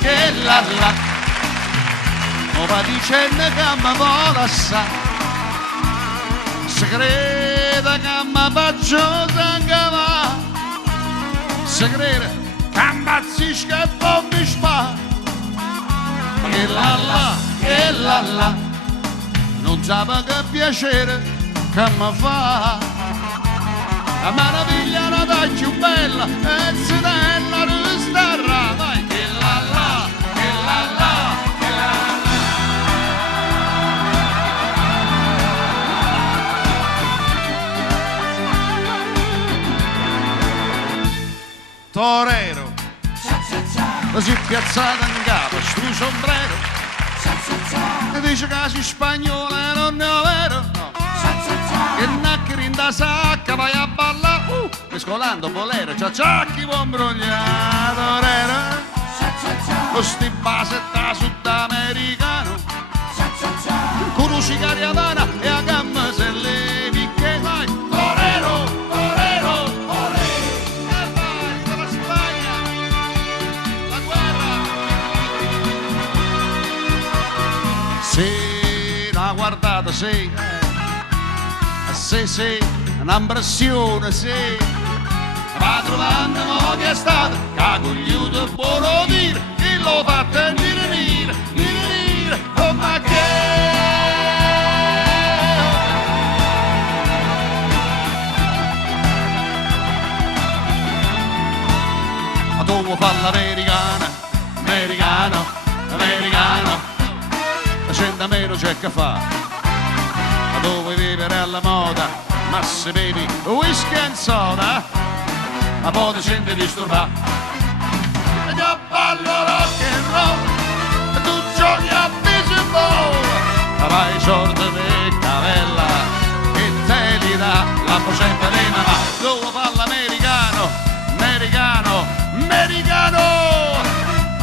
che la la. O va dicendo che mi vuole assai, si crede che mi faccio sangue, si crede che ammazzisco e poi mi spara. Che la la, non sa che piacere che mi fa. La meraviglia una taglia bella e si della rustarra. Vai che la la, che la la, che la la. Torero, così piazzato in capo, stu sombrero. E dice che sei spagnolo e non è vero, no. Che nacchere in da sacca vai a ballare, mescolando bolero, ciacciacchi buon brogliato, con sti base da sudamericano, con un sicario Havana e a gamma se levi che vai, torero, torero, olè, e vai dalla Spagna, la guerra. Sì, una guardata, sì, sì, un'impressione, sì, va trovando mo che è stato, cagogliuto buono dire, chi lo fa venire, oh ma che? Ma tu vuoi fare l'americana, americano, la gente meno c'è che fa. Dove vivere alla moda, ma se bevi whisky e soda, ma poi ti senti disturbato. E io ballo rock and roll, e tu giochi a baseball, ma vai sordo di cavella, e te li dà la posetta di mamma. Dove fa l'americano,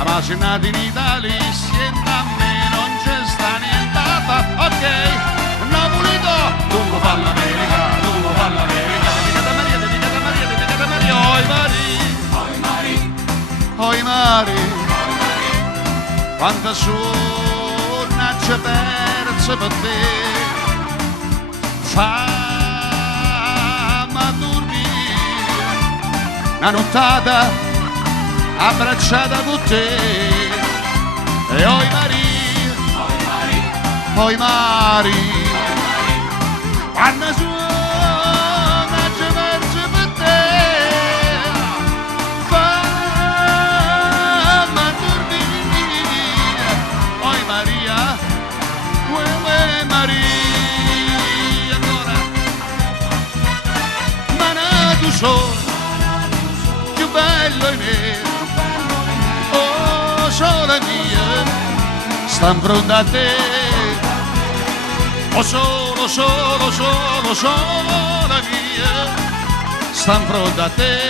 ma se nati in Italia, siente a me, non c'è sta niente a fare, ok? Tu fa l'America, dedicata a Maria, oi Mari, quanta sonno c'è perso per te, fammi dormire, una nottata abbracciata con te, e oi Mari, quando suona c'è verso per te, fammi dormire, oi Maria, ancora, ma nato sole, più bello e nero, oh sole mia, sta pronta a te. Oh solo mia, stan pronta a te,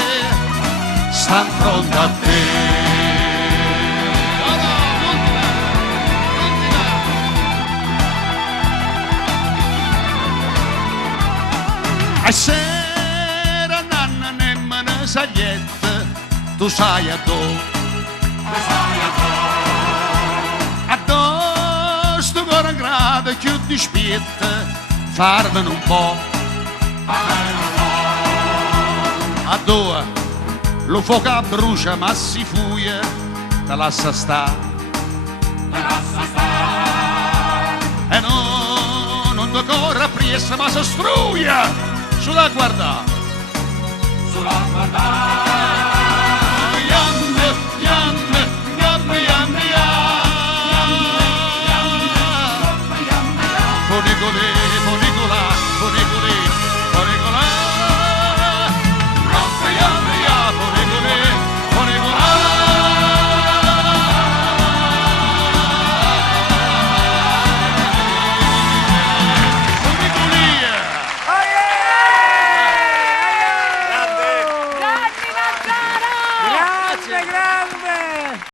Oh no, ultima. A sera nanna nemmeno saglietta, tu sai a dove, sto cuore grado più di spietta, farmene un po', a due, lo fuoco brucia ma si fuia, te lascia sta, e non ti corre appresso ma si struia, sulla guarda,